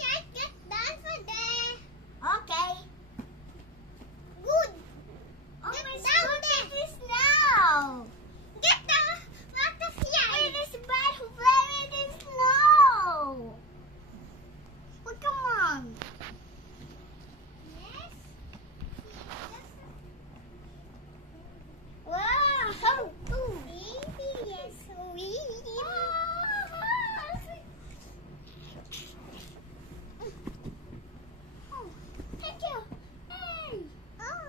yeah, get down for there. Okay. Good. Oh, Get my down God, there. it is now. Get down. What the fly? It is bad where it is now. Oh, come on. Yes. Wow. Baby, yes, sweet. Oh, thank you. Hey. Oh.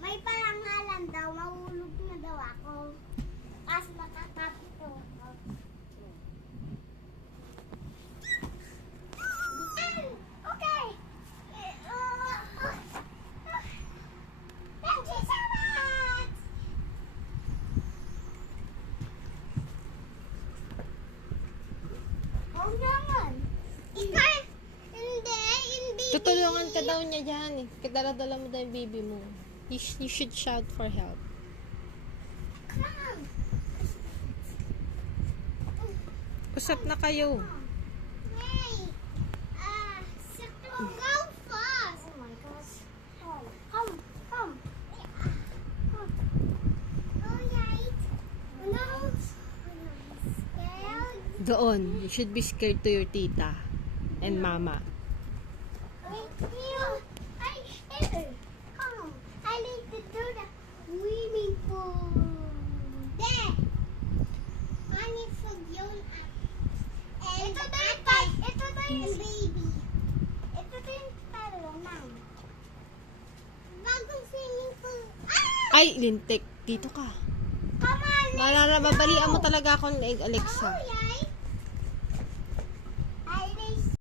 May parangalan daw, mahulog na daw ako. Tapos matatapos daw ako. Okay. Thank you so much. Oh, naman. Ikaw, hindi. Tutulungan ka daw niya dyan eh. Kadala-dala mo daw yung baby mo. You should shout for help. Come. Usap na kayo. Wait. Go fast. Oh my gosh. Come. Oh, right. No. Scared. Doon. You should be scared to your tita and mama. Come. I need to do the swimming pool. There. I need for grown up. And Ito na yung and baby. Ito din talo lang. Bagong swimming pool. Ay, lintik. Dito ka. Come on. Babalian mo talaga ako ng Alexa. Oh, yeah.